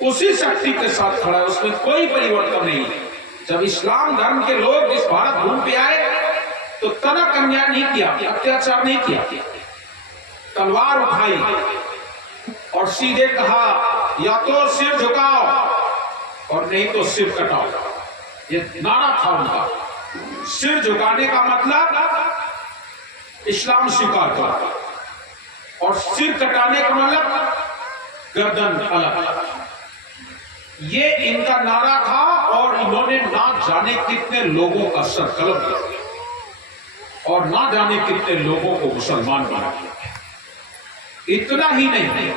उसी शक्ति के साथ खड़ा है, उसमें कोई परिवर्तन नहीं है। जब इस्लाम धर्म के लोग इस भारत भूमि पे आए तो तनक अन्याय नहीं किया, अत्याचार नहीं किया, तलवार उठाई और सीधे कहा या तो सिर झुकाओ और नहीं तो सिर कटाओ। ये नारा था उनका। सिर झुकाने का मतलब इस्लाम स्वीकार करो और सिर कटाने का मतलब गर्दन अलग। ये इनका नारा था और इन्होंने ना जाने कितने लोगों का सर कलम किया और ना जाने कितने लोगों को मुसलमान बना दिया। इतना ही नहीं,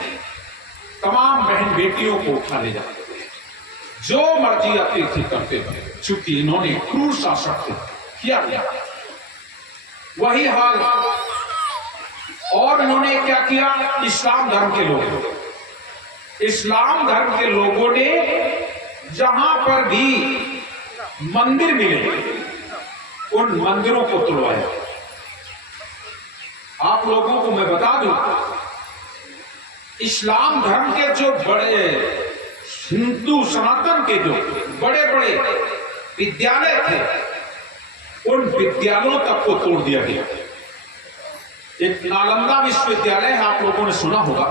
तमाम बहन बेटियों को उठा ले जाते थे, जो मर्जी अतिथि करते थे, चूंकि इन्होंने क्रूर शासक किया गया। वही हाल और इन्होंने क्या किया? इस्लाम धर्म के लोग, इस्लाम धर्म के लोगों ने जहां पर भी मंदिर मिले उन मंदिरों को तोड़वाया। आप लोगों को मैं बता दूं, इस्लाम धर्म के जो बड़े हिंदू सनातन के जो बड़े बड़े विद्यालय थे, उन विद्यालयों तक को तोड़ दिया गया। एक नालंदा विश्वविद्यालय है, आप लोगों ने सुना होगा।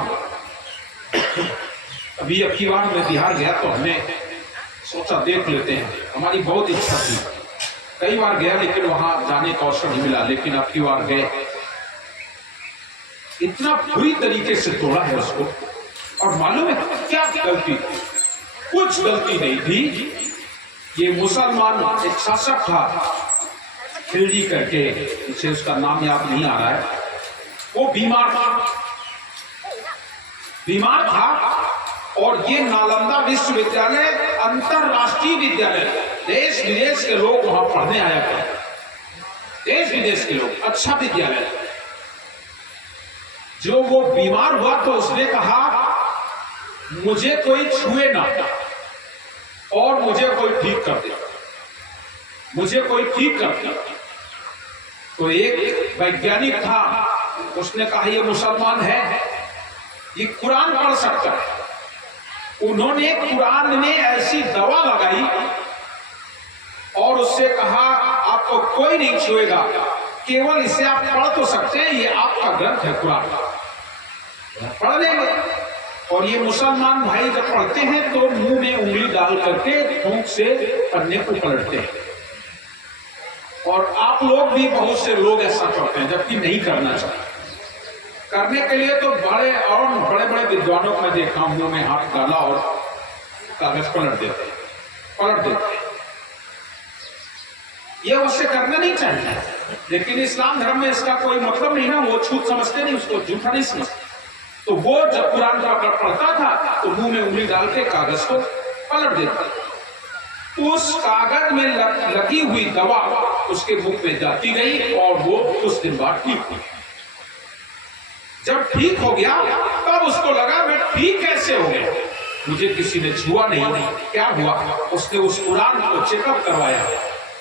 अभी अब की बार मैं बिहार गया तो हमने सोचा देख लेते हैं, हमारी बहुत इच्छा थी, कई बार गया लेकिन वहां जाने का अवसर नहीं मिला। लेकिन अब की बार गए, इतना बुरी तरीके से तोड़ा है उसको। और मालूम है क्या गलती? कुछ गलती नहीं थी। ये मुसलमान एक शासक था, खिलजी करके, उसे उसका नाम याद नहीं आ रहा है, वो बीमार था और ये नालंदा विश्वविद्यालय अंतरराष्ट्रीय विद्यालय, देश विदेश के लोग वहां पढ़ने आया करते, देश विदेश के लोग, अच्छा विद्यालय। जो वो बीमार हुआ तो उसने कहा मुझे कोई छुए ना और मुझे कोई ठीक कर दे, मुझे कोई ठीक कर दे। तो एक वैज्ञानिक था, उसने कहा ये मुसलमान है, ये कुरान पढ़ सकता है। उन्होंने कुरान में ऐसी दवा लगाई और उससे कहा आपको कोई नहीं छुएगा, केवल इसे आप पढ़ तो सकते हैं, ये आपका ग्रंथ है कुरान, पढ़ लेंगे। और ये मुसलमान भाई जब पढ़ते हैं तो मुंह में उंगली डाल करके थूक से पन्ने को पलटते हैं। और आप लोग भी, बहुत से लोग ऐसा करते हैं जबकि नहीं करना चाहिए। करने के लिए तो बड़े और बड़े बड़े विद्वानों को मैं देखा, मुंह में हाथ डाला और कागज पलट देते। ये उससे करना नहीं चाहिए, लेकिन इस्लाम धर्म में इसका कोई मतलब नहीं ना, वो छूत समझते नहीं, उसको झूठा नहीं समझते। तो वो जब कुरान का पढ़ता था तो मुंह में उंगली डाल के कागज को पलट देता। उस कागज में लगी हुई दवा उसके मुंह में जाती गई और वो कुछ दिन बाद ठीक हुई। जब ठीक हो गया तब उसको लगा मैं ठीक कैसे हो गया, मुझे किसी ने छुआ नहीं, क्या हुआ? उसने उस कुरान को चेकअप करवाया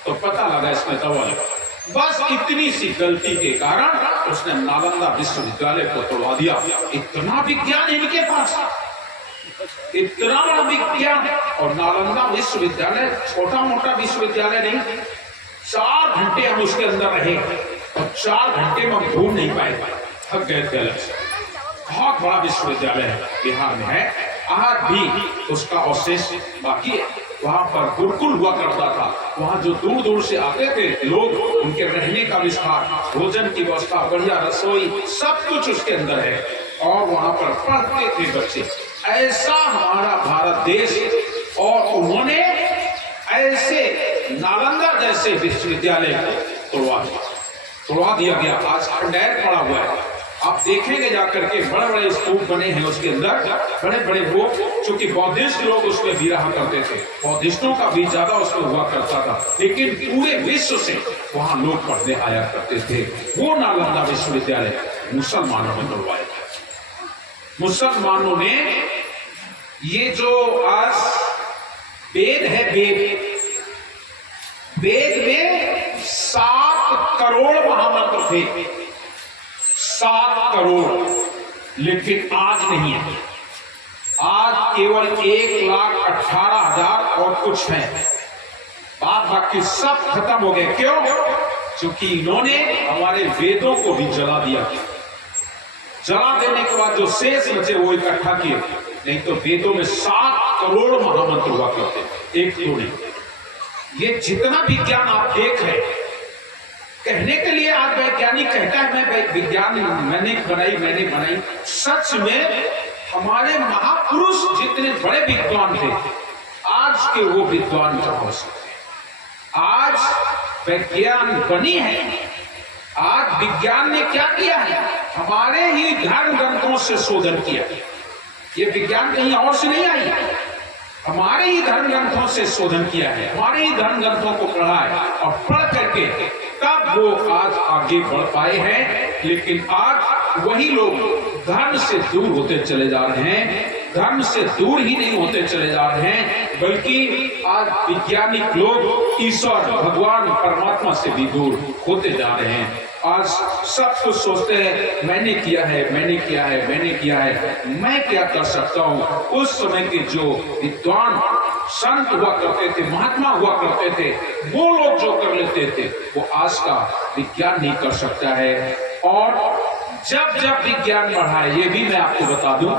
तो पता लगा इसमें दवा लगा। बस इतनी सी गलती के कारण उसने नालंदा विश्वविद्यालय को तोड़वा दिया। इतना विज्ञान इनके पास, इतना बड़ा विज्ञान। और नालंदा विश्वविद्यालय छोटा मोटा विश्वविद्यालय नहीं, 4 घंटे हम उसके अंदर रहे और 4 घंटे में हम घूम नहीं पाए, थक गए गलत से। बहुत बड़ा विश्वविद्यालय है, बिहार में है, आज भी उसका अवशेष बाकी है। वहां पर गुरुकुल हुआ करता था, वहां जो दूर दूर से आते थे लोग, उनके रहने का विस्तार, भोजन की व्यवस्था, बढ़िया रसोई, सब कुछ उसके अंदर है। और वहां पर पढ़ते थे बच्चे। ऐसा हमारा भारत देश, और उन्होंने ऐसे नालंदा जैसे विश्वविद्यालय को तोड़वा दिया गया। आज खंडहर पड़ा हुआ है, आप देखेंगे जाकर के, बड़े बड़े स्तूप बने हैं उसके अंदर, बड़े बड़े वो, चूंकि बौद्धिस्ट लोग उसमें भी रहा करते थे, बौद्धिस्टों का भी ज्यादा उसमें हुआ करता था, लेकिन पूरे विश्व से वहां लोग पढ़ने आया करते थे। वो नालंदा विश्वविद्यालय मुसलमानों ने तोड़वाया। मुसलमानों ने ये जो आज वेद है, वेद में 7 करोड़ महामंत्र थे, 7 करोड़, लेकिन आज नहीं है। आज केवल 1,18,000 और कुछ हैं, बाद बाकी सब खत्म हो गए। क्यों? क्योंकि इन्होंने हमारे वेदों को भी जला दिया। जला देने के बाद जो शेष बचे वो इकट्ठा किए, नहीं तो वेदों में 7 करोड़ महामंत्र हुआ करते, एक तो नहीं। ये जितना विज्ञान आप देख रहे हैं, कहने के लिए आज वैज्ञानिक कहता है मैं विज्ञान मैंने बनाई, सच में हमारे महापुरुष जितने बड़े विद्वान थे, आज के वो विद्वान कहां हो सकते हैं। आज विज्ञान बनी है, आज विज्ञान ने क्या किया है, हमारे ही धर्म ग्रंथों से शोधन किया। ये विज्ञान कहीं और से नहीं आई, हमारे ही धर्म ग्रंथों से शोधन किया है, हमारे ही धर्म ग्रंथों को पढ़ा है और पढ़ करके तब वो आज आगे बढ़ पाए हैं। लेकिन आज वही लोग धर्म से दूर होते चले जा रहे हैं, धर्म से दूर ही नहीं होते चले जा रहे हैं, बल्कि आज वैज्ञानिक लोग ईश्वर भगवान परमात्मा से भी दूर होते जा रहे हैं। आज सब कुछ सोचते हैं मैंने किया है, मैं क्या कर सकता हूँ। उस समय के जो विद्वान संत हुआ करते थे, महात्मा हुआ करते थे, वो लोग जो कर लेते थे वो आज का विज्ञान नहीं कर सकता है। और जब जब विज्ञान बढ़ा है, ये भी मैं आपको बता दूं,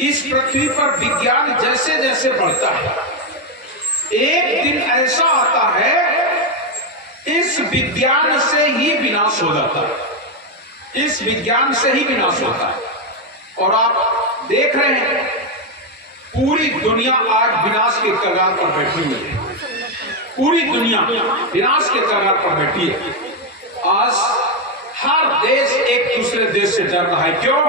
इस पृथ्वी पर विज्ञान जैसे जैसे बढ़ता है, एक दिन ऐसा आता है इस विज्ञान से ही विनाश हो जाता है, इस विज्ञान से ही विनाश होता है। और आप देख रहे हैं पूरी दुनिया आज विनाश के कगार पर बैठी हुई है, पूरी दुनिया विनाश के कगार पर बैठी है। आज हर देश एक दूसरे देश से डर रहा है। क्यों?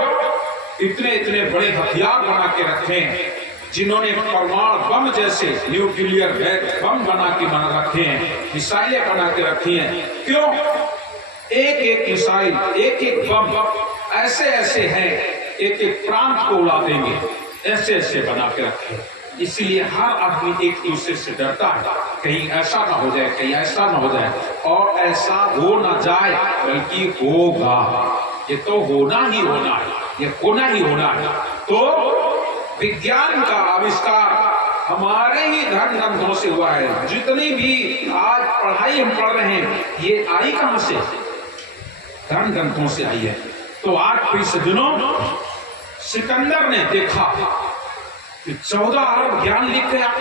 इतने इतने बड़े हथियार बना के रखे हैं, जिन्होंने परमाणु बम जैसे न्यूक्लियर बम बना के रखे हैं, मिसाइलें बना के रखी हैं। क्यों? एक एक मिसाइल, एक एक बम ऐसे ऐसे हैं, एक एक प्रांत को उड़ा देंगे, ऐसे ऐसे बना के रखे। इसीलिए हर आदमी एक दूसरे से डरता है, कहीं ऐसा ना हो जाए, कहीं ऐसा ना हो जाए। और ऐसा हो ना जाए, बल्कि होगा, ये तो होना ही होना है, ये होना ही होना है। तो विज्ञान का आविष्कार हमारे ही धर्म ग्रंथों से हुआ है। जितनी भी आज पढ़ाई हम पढ़ रहे हैं, ये आई कहां से? धर्म ग्रंथों से आई है। तो आज पिछले दिनों सिकंदर ने देखा कि 14 अरब ज्ञान लिख गया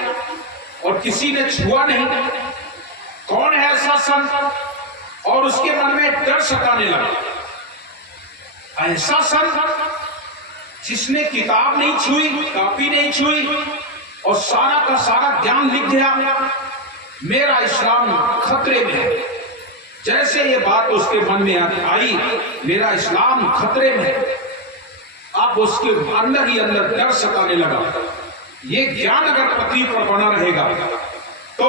और किसी ने छुआ नहीं। कौन है ऐसा संत? और उसके मन में डर सताने लगा। ऐसा संत जिसने किताब नहीं छुई, कॉपी नहीं छुई और सारा का सारा ज्ञान लिख गया, मेरा इस्लाम खतरे में है। जैसे ये बात उसके मन में आई, मेरा इस्लाम खतरे में है, अब उसके अंदर ही अंदर डर सताने लगा। ये ज्ञान अगर पृथ्वी पर बना रहेगा तो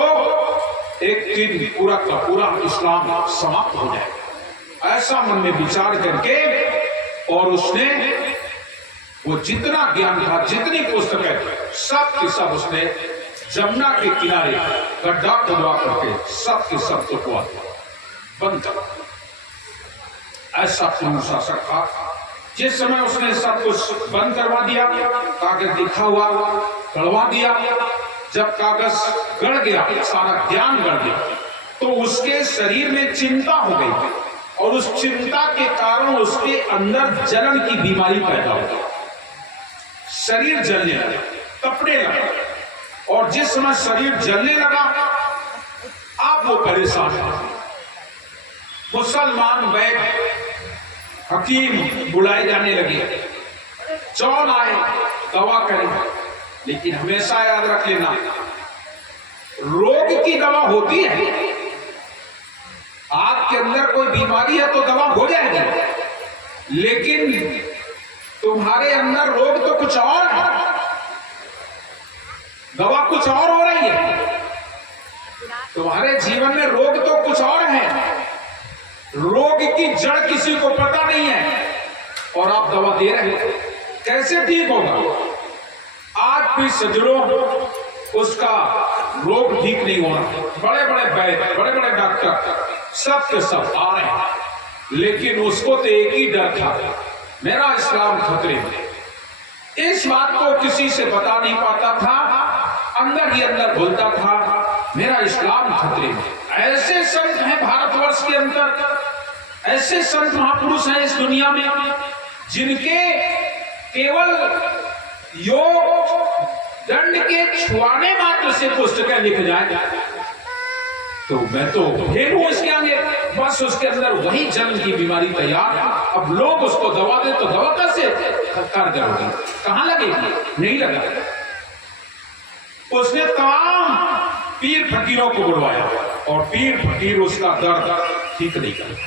एक दिन पूरा का पूरा इस्लाम समाप्त हो जाएगा। ऐसा मन में विचार करके और उसने वो जितना ज्ञान था, जितनी पुस्तकें, सब के सब उसने जमुना के किनारे गड्ढा खुदवा करके सब के सब चुकवा दिया, बंद कर। ऐसा शासक था। जिस समय उसने सब कुछ बंद करवा दिया, कागज लिखा हुआ गड़वा दिया, जब कागज गड़ गया, सारा ज्ञान गड़ गया, तो उसके शरीर में चिंता हो गई और उस चिंता के कारण उसके अंदर जलन की बीमारी पैदा हो गई। शरीर जलने लगा, तपने लगा। और जिस समय शरीर जलने लगा, अब वो परेशान है। मुसलमान वैद्य हकीम बुलाए जाने लगे, चौन आए दवा करें। लेकिन हमेशा याद रख लेना, रोग की दवा होती है। आपके अंदर कोई बीमारी है तो दवा हो जाएगी, लेकिन तुम्हारे अंदर रोग तो कुछ और है, दवा कुछ और हो रही है। तुम्हारे जीवन में रोग तो कुछ और है, रोग की जड़ किसी को पता नहीं है और आप दवा दे रहे हैं, कैसे ठीक होगा? आज भी सजरों उसका रोग ठीक नहीं हो रहा। बड़े बड़े वैद्य, बड़े बड़े डॉक्टर सब के सब आ रहे हैं, लेकिन उसको तो एक ही डर था, मेरा इस्लाम खतरे में। इस बात को किसी से बता नहीं पाता था, अंदर ही अंदर बोलता था मेरा इस्लाम खतरे में। ऐसे संत हैं भारतवर्ष के अंदर, ऐसे संत महापुरुष हैं इस दुनिया में जिनके केवल योग दंड के छुआने मात्र से पुस्तकें लिख जाए, तो मैं तो फेल हूं इसके आगे। बस उसके अंदर वही जन्म की बीमारी तैयार है। अब लोग उसको दवा दे तो दवा कैसे कारगर होगी, कहां लगेगी, नहीं लगा। उसने तमाम पीर फकीरों को बुलवाया और पीर फकीर उसका दर्द ठीक नहीं कर